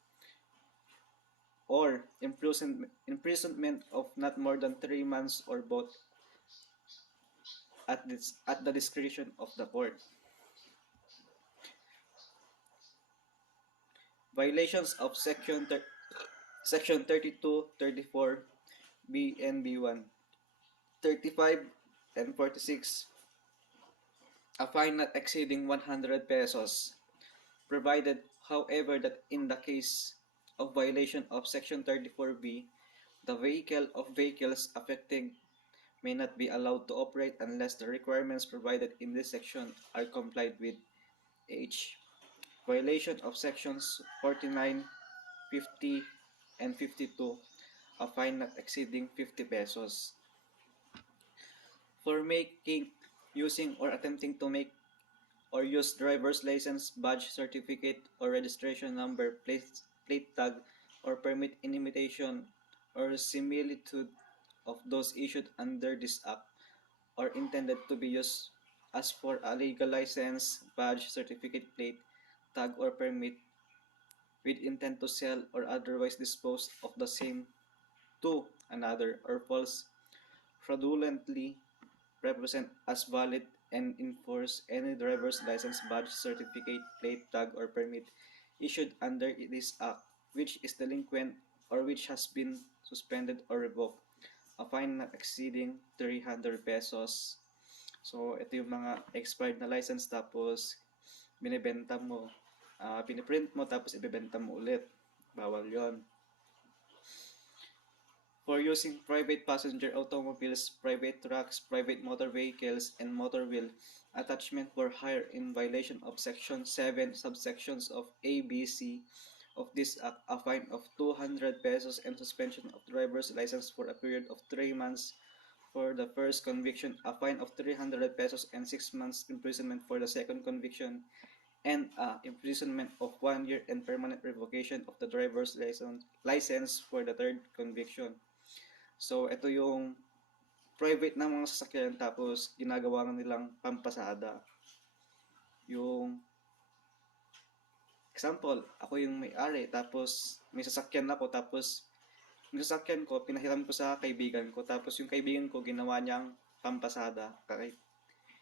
or imprisonment of not more than 3 months or both at the discretion of the court. Violations of Section 32, 34, B and B1, 35 and 46. A fine not exceeding 100 pesos, provided, however, that in the case of violation of Section 34B, the vehicle of vehicles affected may not be allowed to operate unless the requirements provided in this section are complied with. H. Violation of Sections 49, 50, and 52, a fine not exceeding 50 pesos. For making, using, or attempting to make or use driver's license, badge, certificate, or registration number, plate tag, or permit in imitation or similitude of those issued under this act or intended to be used as for a legal license, badge, certificate, plate, tag, or permit with intent to sell or otherwise dispose of the same to another, or false, fraudulently represent as valid and enforce any driver's license, badge, certificate, plate, tag, or permit issued under this act which is delinquent or which has been suspended or revoked, a fine not exceeding 300 pesos. So, ito yung mga expired na license tapos binibenta mo, piniprint mo tapos ibebenta mo ulit. Bawal yon. For using private passenger automobiles, private trucks, private motor vehicles, and motor wheel attachment for hire in violation of Section 7, subsections of A, B, C of this act, a fine of 200 pesos and suspension of driver's license for a period of 3 months for the first conviction, a fine of 300 pesos and 6 months imprisonment for the second conviction, and imprisonment of 1 year and permanent revocation of the driver's license for the third conviction. So, ito yung private na mga sasakyan tapos ginagawa nilang pampasada. Yung example, ako yung may-ari tapos may sasakyan ako tapos yung sasakyan ko pinahiram ko sa kaibigan ko tapos yung kaibigan ko ginawa niyang pampasada kahit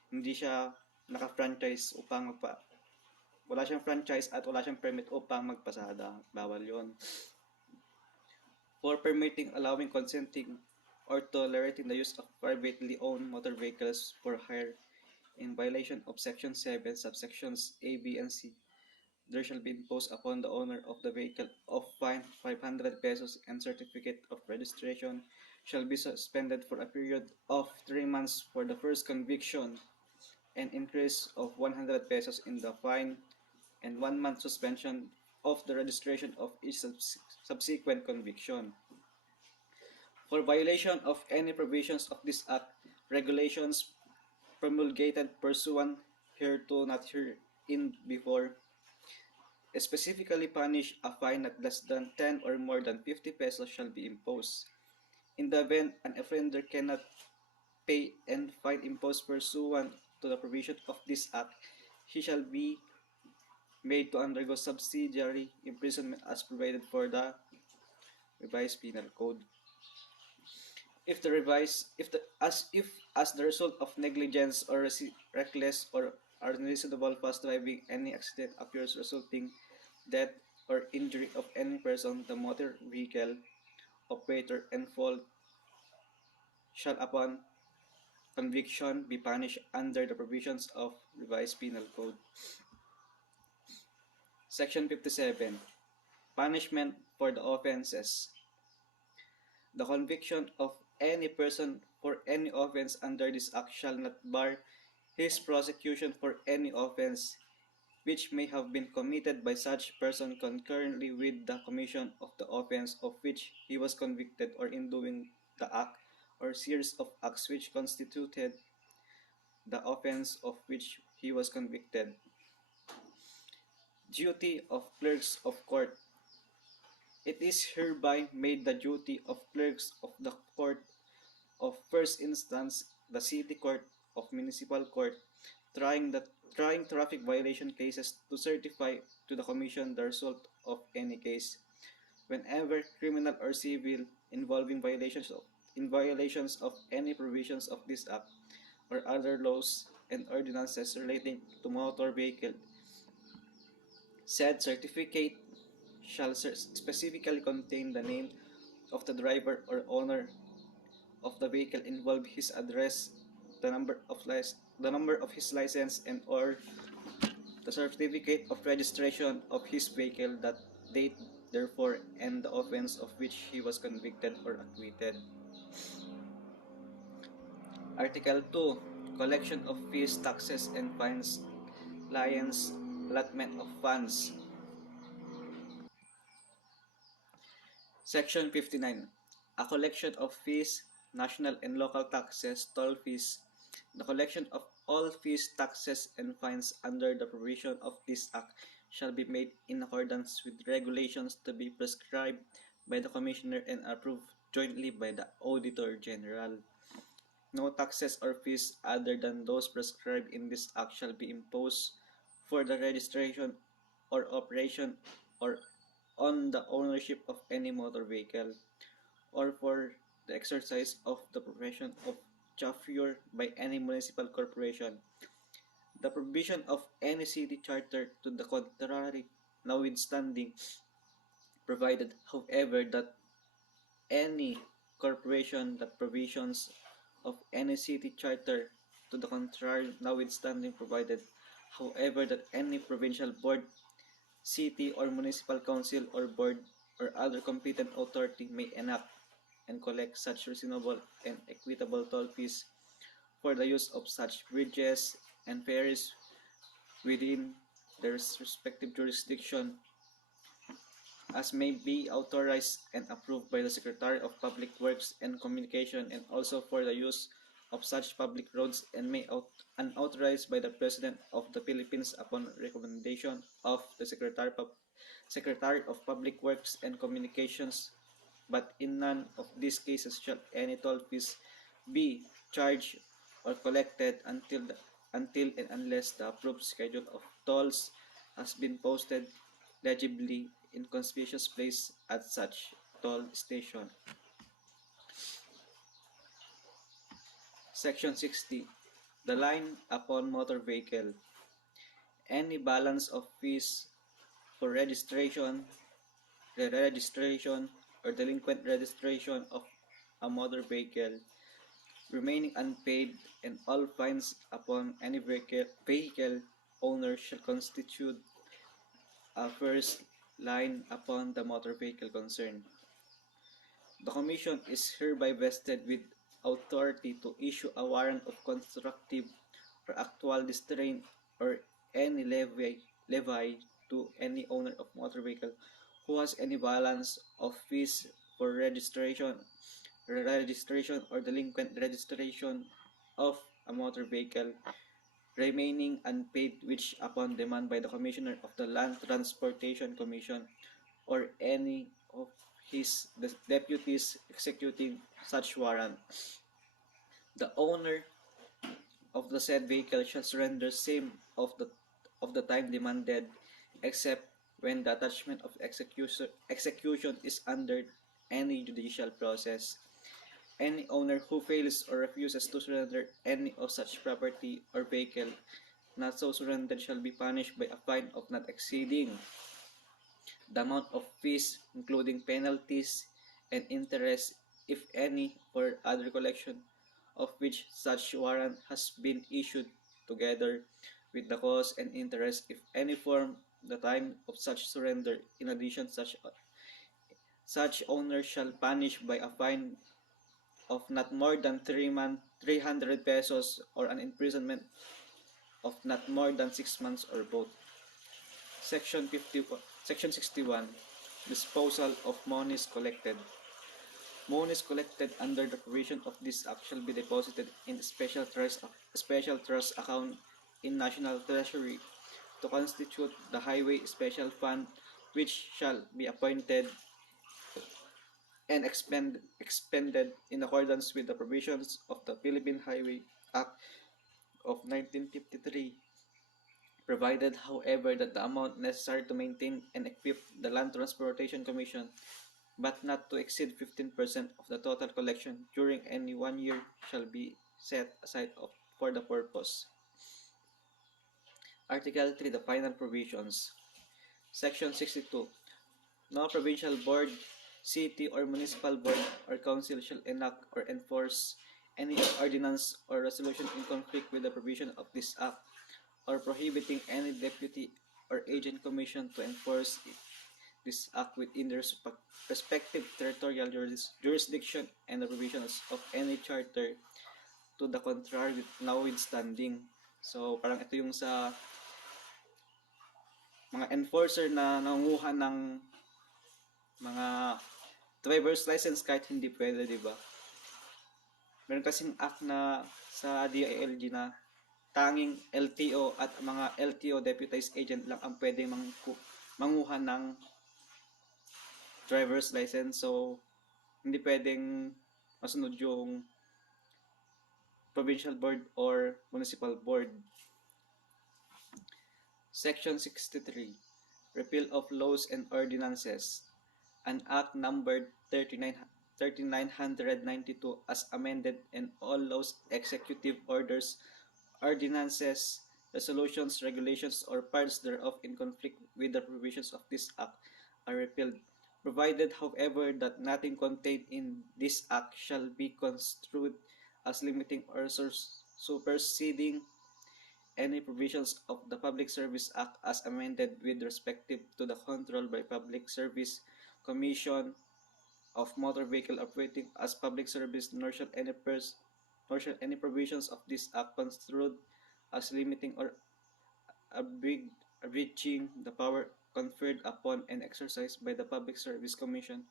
hindi siya naka-franchise upang wala siyang franchise at wala siyang permit upang magpasada. Bawal yon. For permitting, allowing, consenting, or tolerating the use of privately owned motor vehicles for hire in violation of Section 7, subsections A, B, and C, there shall be imposed upon the owner of the vehicle of fine 500 pesos and certificate of registration shall be suspended for a period of 3 months for the first conviction, and increase of 100 pesos in the fine, and 1 month suspension of the registration of each subsequent conviction. For violation of any provisions of this Act, regulations promulgated pursuant hereto not herein before specifically punish a fine not less than 10 or more than 50 pesos shall be imposed. In the event an offender cannot pay and fine imposed pursuant to the provision of this Act, he shall be made to undergo subsidiary imprisonment as provided for the revised penal code. If the revised, if as the result of negligence or reckless or unreasonable fast driving any accident appears resulting death or injury of any person, the motor vehicle operator and fault shall upon conviction be punished under the provisions of revised penal code. Section 57. Punishment for the offenses. The conviction of any person for any offense under this act shall not bar his prosecution for any offense which may have been committed by such person concurrently with the commission of the offense of which he was convicted, or in doing the act or series of acts which constituted the offense of which he was convicted. Duty of clerks of court. It is hereby made the duty of clerks of the court of first instance, the city court of municipal court, trying traffic violation cases, to certify to the commission the result of any case, whenever criminal or civil, involving violations of any provisions of this act or other laws and ordinances relating to motor vehicle. Said certificate shall specifically contain the name of the driver or owner of the vehicle involved, his address, the number of his license, and or the certificate of registration of his vehicle, that date therefore, and the offense of which he was convicted or acquitted. Article 2. Collection of fees, taxes, and fines, liens, allotment of funds. Section 59. A collection of fees, national and local taxes, toll fees. The collection of all fees, taxes, and fines under the provision of this Act shall be made in accordance with regulations to be prescribed by the Commissioner and approved jointly by the Auditor General. No taxes or fees other than those prescribed in this Act shall be imposed for the registration or operation or on the ownership of any motor vehicle, or for the exercise of the profession of chauffeur by any municipal corporation. The provision of any city charter to the contrary notwithstanding, provided, however, that any corporation, that provisions of any city charter to the contrary notwithstanding, provided, however, that any provincial board, city or municipal council or board or other competent authority may enact and collect such reasonable and equitable toll fees for the use of such bridges and ferries within their respective jurisdiction as may be authorized and approved by the Secretary of Public Works and Communication, and also for the use of such public roads, and may unauthorized by the President of the Philippines upon recommendation of the Secretary of Public Works and Communications. But in none of these cases shall any toll fees be charged or collected until and unless the approved schedule of tolls has been posted legibly in conspicuous place at such toll station. Section 60. The line upon motor vehicle. Any balance of fees for registration, re-registration, or delinquent registration of a motor vehicle remaining unpaid, and all fines upon any vehicle owner shall constitute a first line upon the motor vehicle concerned. The Commission is hereby vested with authority to issue a warrant of constructive or actual distraint or any levy to any owner of motor vehicle who has any balance of fees for registration or delinquent registration of a motor vehicle remaining unpaid, which upon demand by the Commissioner of the Land Transportation Commission or any of his deputies executing such warrant, the owner of the said vehicle shall surrender same of the time demanded, except when the attachment of execution is under any judicial process. Any owner who fails or refuses to surrender any of such property or vehicle not so surrendered shall be punished by a fine of not exceeding the amount of fees, including penalties and interest, if any, or other collection of which such warrant has been issued, together with the cost and interest, if any, form the time of such surrender. In addition, such owner shall punish by a fine of not more than 300 pesos or an imprisonment of not more than 6 months or both. Section 61. Disposal of monies collected. Monies collected under the provision of this act shall be deposited in a special trust account in National Treasury to constitute the Highway Special Fund, which shall be appointed and expended in accordance with the provisions of the Philippine Highway Act of 1953, provided, however, that the amount necessary to maintain and equip the Land Transportation Commission, but not to exceed 15% of the total collection during any 1 year, shall be set aside for the purpose. Article 3. The final provisions. Section 62. No provincial board, city or municipal board or council shall enact or enforce any ordinance or resolution in conflict with the provision of this act, or prohibiting any deputy or agent commission to enforce this act within their respective territorial jurisdiction and the provisions of any charter to the contrary notwithstanding. So parang ito yung sa mga enforcer na nangunguha ng mga driver's license kahit hindi pwede, di ba? Meron kasing act na sa DILG na tanging LTO at mga LTO deputized agent lang ang pwedeng manguha ng driver's license. So, hindi pwedeng masunod yung provincial board or municipal board. Section 63. Repeal of laws and ordinances. An act numbered 3992 as amended, and all laws, executive orders, ordinances, resolutions, regulations, or parts thereof in conflict with the provisions of this act are repealed, provided, however, that nothing contained in this act shall be construed as limiting or superseding any provisions of the Public Service Act as amended with respective to the control by Public Service Commission of motor vehicle operating as public service, nor shall any provisions of this act construed as limiting or abridging the power conferred upon and exercised by the Public Service Commission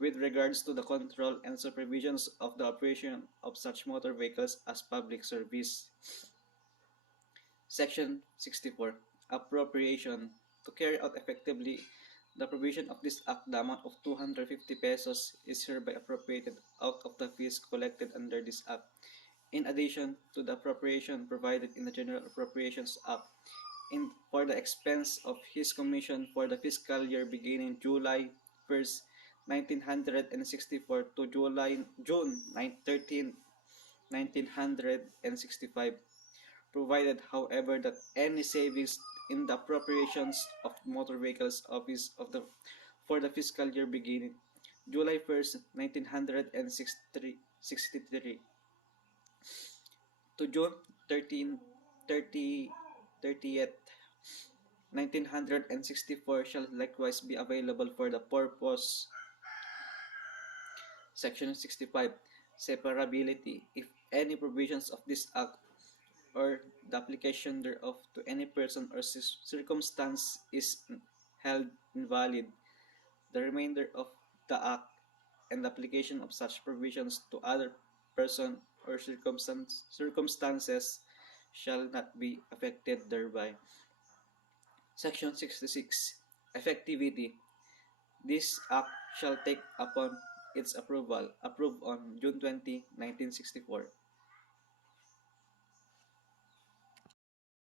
with regards to the control and supervisions of the operation of such motor vehicles as public service. Section 64. Appropriation. To carry out effectively the provision of this act, the amount of 250 pesos is hereby appropriated out of the fees collected under this act, in addition to the appropriation provided in the General Appropriations Act for the expense of his commission for the fiscal year beginning July 1st, 1964 to June 13, 1965, provided, however, that any savings in the appropriations of motor vehicles office for the fiscal year beginning July 1st, 1963 to June 13, 30, 30th, 1964 shall likewise be available for the purpose. Section 65. Separability. If any provisions of this act or the application thereof to any person or circumstance is held invalid, the remainder of the act and the application of such provisions to other person or circumstances shall not be affected thereby. Section 66. Effectivity. This act shall take upon its approved on June 20, 1964.